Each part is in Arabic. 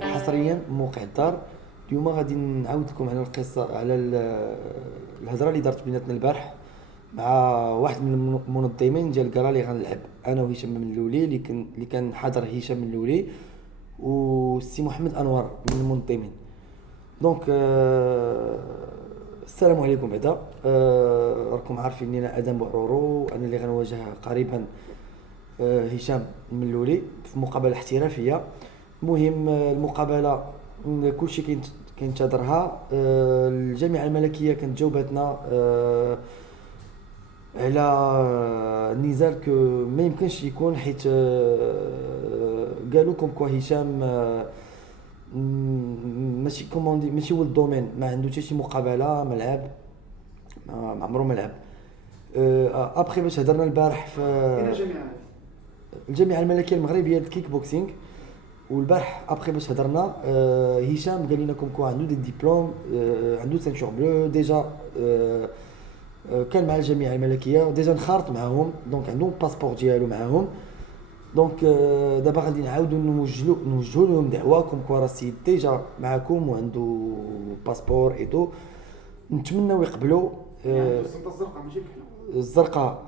حصريا موقع الدار. اليوم غادي نعاود لكم على القصه، على الهضره اللي دارت بيناتنا البارح مع واحد من المنظمين ديال الكرا اللي غنلعب انا وهشام من اللولي، اللي كان حاضر هشام من اللولي والسي محمد انور من المنظمين. دونك السلام عليكم بعدا. راكم عارفين ان انا ادم بوعرورو، انا اللي غنواجه قريبا هشام من اللولي في مقابله احترافيه. المهم المقابله كلشي كينتظرها. الجامعه الملكيه كانت جاوبتنا على نزال كو ما يمكنش يكون، حيت قالوا كوم كوا هشام ماشي كوموندي، ماشي هو الدومين، ما عنده حتى شي مقابله ما لعب، ما عمره ما لعب. ابخي باش هضرنا البارح في كاينه جامعه هذه. الجامعه الملكيه المغربيه للكيك بوكسينغ. والبارح ابخي باش هضرنا هشام قال لنا كوم كوا عنده دي ديبلوم، عنده سانشور بلو ديجا. كان مع الجامعه الملكيه ديجا انخرط معاهم، دونك عندهم باسبور ديالو معاهم. دونك دابا غادي نعاودو نوجهوا لهم دعوه كوم كوا راه السيد ديجا معاكم وعنده باسبور ايتو. نتمناو يقبلوا يعني السلطه الزرقاء ماشي بحنا. الزرقاء.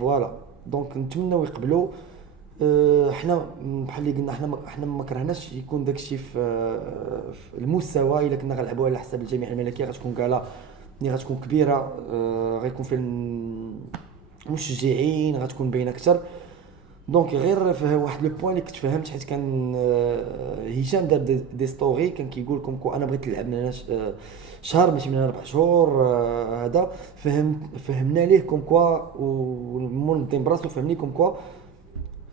فوالا، دونك نتمناو يقبلوا. حنا بحال اللي قلنا، حنا ما كرهناش يكون داكشي في المستوى. الا كنا غنلعبوا على حساب الجامعه الملكيه غتكون كالا اللي غتكون كبيره، غيكون فيها المشجعين، غتكون باينه اكثر. دونك غير في واحد لو بوين اللي كنت فهمت، حيت كان هشام دار دي ستوري كان كيقول لكم كو انا بغيت نلعب من هنا شهر ماشي من هنا 4 شهور. هذا فهمنا ليه كوم كوا، والمنظم براسو فهمني كوم كوا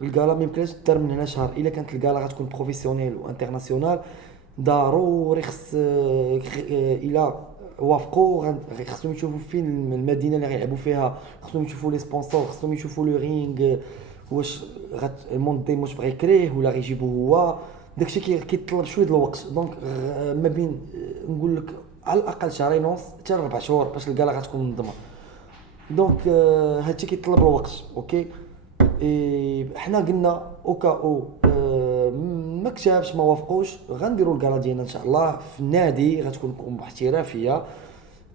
الكالا ما يمكنش دار من هنا شهر. الا كانت الكالا غتكون بروفيسيونيل وانترناسيونال ضروري خص الا وافقوا خصهم يشوفوا فين المدينه اللي غيلعبوا فيها، خصهم يشوفوا لي سبونسور، خصهم يشوفوا لو رينغ، واش المنظم واش بغا يكريه ولا غيجيبو هو. داكشي كيطلب شويه د الوقت. دونك ما بين نقول لك على الاقل شهرين ونص حتى 4 شهور باش الكالا غتكون منظمه. دونك هادشي كيطلب الوقت. اوكي، حنا قلنا اوكا او ما كتبش ما وافقوش غنديروا الكالا ديالنا ان شاء الله في النادي، غتكون احترافيه.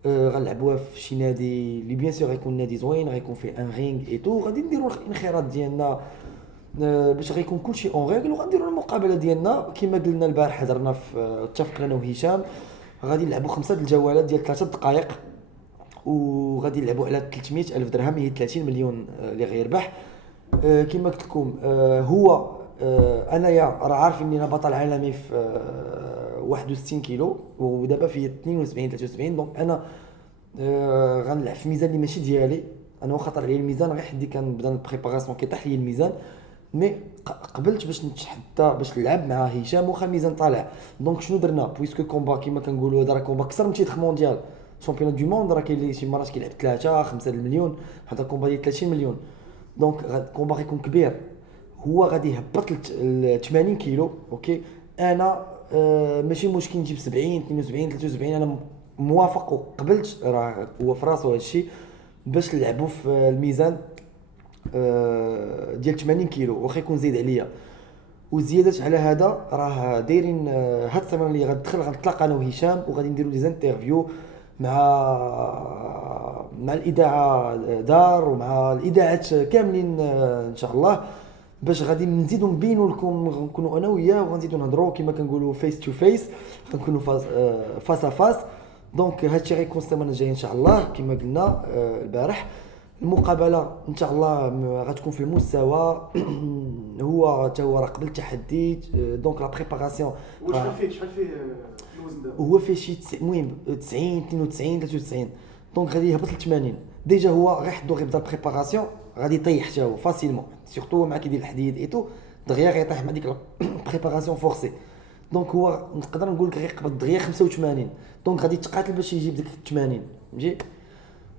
غنلعبوها في شي نادي اللي بيان سور غيكون نادي زوين، غيكون فيه ان رينغ اي تو. غادي نديروا الانخراط ديالنا باش غيكون كلشي اون ريغل، وغنديروا المقابله ديالنا كما قلنا البارح. هضرنا في اتفقنا انا وهشام غادي نلعبوا 5 الجولات ديال 3 دقائق، وغادي نلعبوا على 300 الف درهم، هي 30 مليون اللي غيربح. كما قلت لكم هو انايا راه عارف اني انا بطل عالمي في 61 كيلو، ودابا في 72 73. دونك انا غنلعب في ميزان اللي ماشي ديالي انا، واخا طلع لي الميزان غير حدي كنبدا البريباراسيون كيطيح لي الميزان. مي قبلت باش نتحدى باش نلعب مع هشام واخا الميزان طالع. دونك شنو درنا بويسكو كومبا كيما كنقولوا هذا راه كومبا كسر من تيتخ مونديال شامبيون دو موند، راه كاين اللي شي مرات كيلعب 3 5 المليون، هذا كومبا ديال 30 مليون. دونك كومبا غيكون كبير، هو غادي يهبط ل 80 كيلو. اوكي، انا ماشي مشكل نجيب 70 72 73، انا موافق وقبلت، راه هو في راسو هادشي باش نلعبوا في الميزان ديال 80 كيلو، واخا يكون زايد عليا. وزيادة على هذا راه دايرين هاد السيمانه اللي غتدخل غنتلاقى انا وهشام وغادي نديروا لي زانترفيو مع الاذاعه دار ومع الاذاعات كاملين ان شاء الله، باش غادي نزيدو نبينوا لكم، نكونوا انا وياه وغنزيدو نهضروا كما كنقولوا فيس تو فيس، غنكونوا فاس ا فاس. دونك هادشي غيكون السيمانه الجايه ان شاء الله كما قلنا البارح. المقابله ان شاء الله غتكون في المستوى. هو حتى هو راه قبل التحدي. دونك لا بريباراسيون شحال فيه الوزن دابا؟ هو فيه شي المهم 90 92 93. دونك غادي يهبط ل 80. ديجا هو غير حدو غيبدا البريباراسيون غادي يطيح حتى هو فاسيلمون، سورتو مع كيدير الحديد ايتو دغيا غيطيح مع ديك البريباراسيون فورسي. دونك هو نقدر نقول لك غيقبض دغيا 85. دونك غادي يتقاتل باش يجيب ديك 80 فهمتي،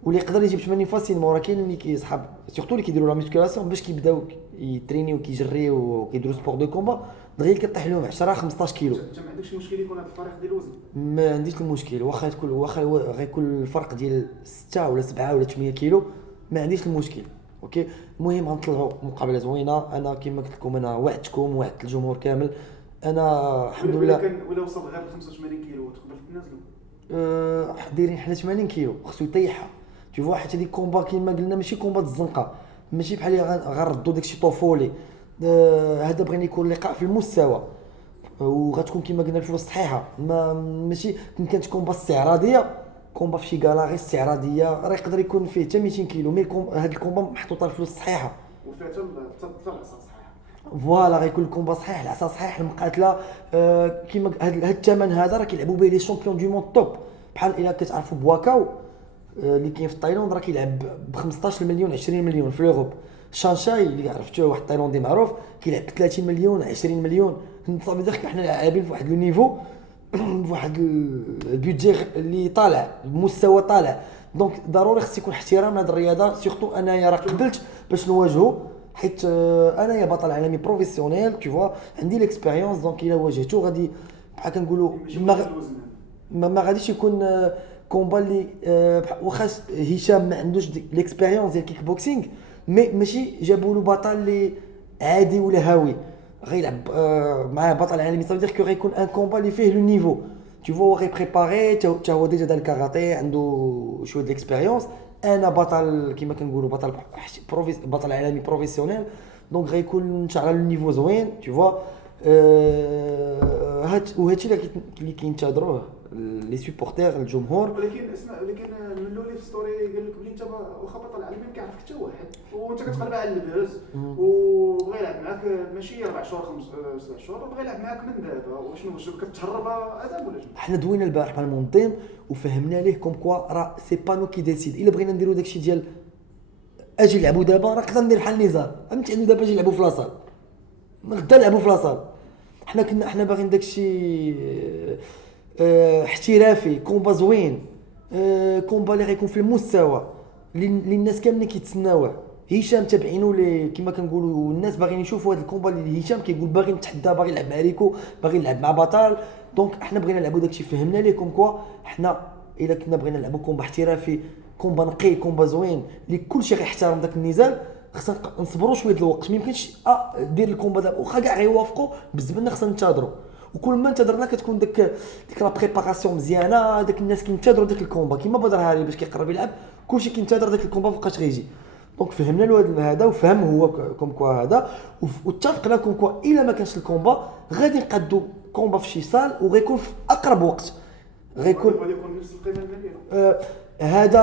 واللي يقدر يجيب 80 فاسيلمون. راه كاين اللي كيصحاب سورتو اللي كيديروا لا ميسكولاسيون باش كيبداو يترينيو كيجريو وكيديروا سبور دو كومبا دغيا كطيح لهم 10 15 كيلو. انت ما عندكش مشكل يكون هذا الفريق ديال الوزن؟ ما عنديش المشكل، واخا تكون واخا غيكون الفرق ديال 6 ولا 7 ولا 8 كيلو ما عنديش المشكل. اوكي. المهم غنطلعوا مقابله زوينه. انا كما قلت لكم انا وعدتكم وعدت الجمهور كامل. انا الحمد ولا لله كان ولا وصل غير ل 85 كيلو تقبل تنازلوا. دايرين حنا 80 كيلو خصو يطيحها. تشوفوا حيت هذيك كومبا كيما قلنا ماشي كومبا الزنقه، ماشي بحال اللي غنردوا داكشي طوفولي. هذا بغينا يكون لقاء في المستوى، وغتكون كما قلنا الفلوس صحيحه. ماشي كانت كومبا استعراضيه، كومبا في شي كالا غير استعراضيه، راه يقدر يكون فيه حتى 200 كيلو، مي هاد الكومبا محطوطه الفلوس صحيحه. وفيها حتى العصا صحيحه. فوالا غيكون الكومبا صحيح، العصا صحيح، المقاتله كيما هاد الثمن هذا راه كيلعبوا به لي شامبيون دو موند توب. بحال الا كتعرفوا بواكاو اللي كاين في تايلاند راه كيلعب ب 15 مليون 20 مليون في اوروب. شانشاي اللي عرفتوه واحد تايلاندي معروف كيلعب ب 30 مليون 20 مليون. صافي داك حنا لاعبين في واحد لو نيفو بواحد البيدجي اللي طالع، المستوى طالع. دونك ضروري خص يكون احترام لهاد الرياضه. سورتو انايا راه قبلت باش نواجهو، حيت انايا بطل عالمي بروفيسيونيل تو عندي ليكسبيريونس. دونك الا واجهتو غادي بحال كنقولوا ما غاديش يكون كومبا اللي واخا هشام ما عندوش ليكسبيريونس ديال الكيك بوكسينغ، مي ماشي جابوا له بطل اللي عادي ولا هاوي غيلعب مع بطل عالمي. صافي دير كو غيكون ان كومبا اللي فيه لو نيفو tu vois غي بريباري تا هو ديجا دار الكاراتيه عنده شويه د الاكسبيريونس. انا بطل كما كنقولوا بطل عالمي بروفيسيونيل. دونك غيكون ان شاء الله النيفو زوين tu vois. وهادشي اللي كينتظروه لي سوبورتير الجمهور. ولكن اسمع، ولكن من الاول في ستوري قال لك بلي انت واخا بطل عالمي ما كيعرفك حتى واحد، وانت كتقلب على اللباس وبغى يلعب معاك ماشي 4 شهور 7 شهور، بغى يلعب معاك من دابا. واش كتهرب ادم ولا شنو؟ حنا دوينا البارح مع المنظم وفهمنا ليه كوم كوا راه سي با نو كي ديسيد. الا بغينا نديرو داكشي ديال اجي نلعبوا دابا راه نقدر ندير بحال نزار فهمتي، عنده دابا اجي نلعبوا في لاصال غدا نلعبوا في لاصال. حنا باغيين داكشي احترافي، كومبا زوين، كومبا اللي غيكون في المستوى اللي الناس كاملين كيتسناوه. هشام تابعينو لي كما كنقولوا الناس باغيين يشوفوا هذا الكومبا اللي هشام كيقول باغي نتحدى، باغي نلعب مع ريكو، باغي نلعب مع بطل. دونك احنا بغينا نلعبوا داكشي، فهمنا ليه كوم كوا حنا الا كنا بغينا نلعبوا كومبا احترافي، كومبا نقي، كومبا زوين اللي كلشي غيحترم داك النزال، خصنا نصبروا شويه الوقت. ما يمكنش دير الكومبا دابا واخا كاع غيوافقوا بالنسبه خصنا ننتظروا. وكل ما انتظرنا كتكون ديك لا بريباراسيون مزيانه، داك الناس كينتظروا داك الكومبا كيما بدر هاري باش كيقرب يلعب كلشي كينتظر داك الكومبا فوقاش غيجي. دونك فهمنا له هذا وفهم هو كوم كوا هذا، واتفقنا كوم كوا الا ما كانش الكومبا غادي نقادو كومبا في شي صال وغيكون في اقرب وقت. غيكون نفس القيمه الماليه. هذا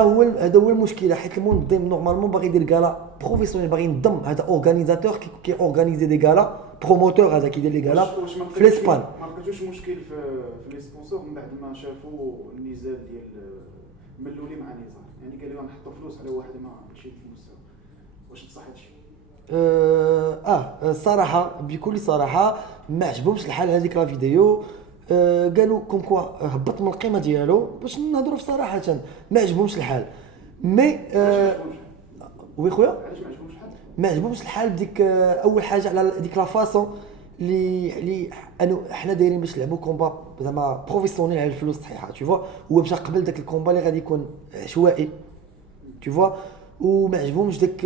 هو المشكله، حيت المنظم نورمالمون باغي يدير كالا بروفيسيونيل، باغي ينظم. هذا اورغانيزاتور كي اورغانيزي دي كالا، بروموتور هذا كيدير لي كالا في الاسبان. ما لقيتوش مشكل في لي سبونسور من بعد ما شافوا النزال ديال ملولي مع نزار؟ يعني قالوا لهم نحطوا فلوس على واحد ما ماشي في المستوى. واش بصح هادشي؟ الصراحه بكل صراحه ما عجبهمش الحال هذيك لا فيديو. قالوا كوم كوا هبط من القيمه ديالو باش نهضروا في صراحه، ما عجبهمش الحال. مي وي خويا علاش ما عجبهمش الحال؟ ما عجبهمش الحال بديك اول حاجه على ديك لا فاصون اللي حنا دايرين باش نلعبوا كومبا زعما بروفيسيونيل على الفلوس صحيحه tu vois. هو مشى قبل داك الكومبا اللي غادي يكون عشوائي tu vois. وما عجبهمش داك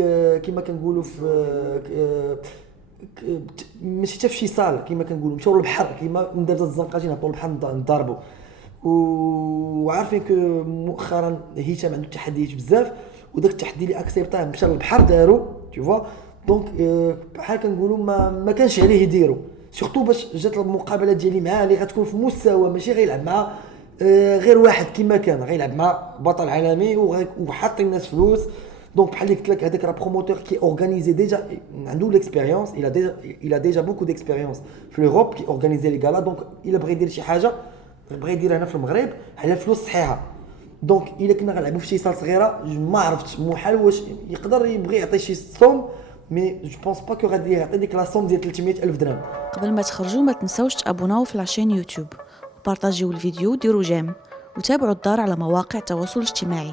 كما كنقولوا في ماشي حتى في شي صال كما كنقولوا مشاو للبحر كما من دابا الزنقه نهبطوا للبحر نضربوا. وعارفين كو مؤخرا هشام عنده تحديات بزاف، وداك التحدي اللي اكسبتاه مشى للبحر دارو tu vois. دونك بحال كنقولوا ما كانش عليه يديروا، سورتو باش جات المقابله ديالي معاه اللي غتكون في مستوى ماشي غيلعب مع غير واحد كما كان، غيلعب مع بطل عالمي وحاط الناس فلوس. دونك بحال اللي قلت لك هذاك راه بروموتور كي اورغانيزي ديجا عنده ليكسبيريونس، il a déjà beaucoup d'expérience في لوروب كي اورغانيزي لي غالا. دونك الا بغى يدير شي حاجه بغى يديرها هنا في المغرب على فلوس صحيحه. دونك الا كنا غنلعبوا في شي صال صغيره ما عرفتش محال واش يقدر يبغي يعطي شي صوم، مي جو بونس با كو غادي يعطي ديك لا صوم ديال 300,000 درهم. قبل ما تخرجوا ما تنساوش تابوناو في لاشين يوتيوب وبارطاجيو الفيديو وديروا جيم وتابعوا الدار على مواقع التواصل الاجتماعي.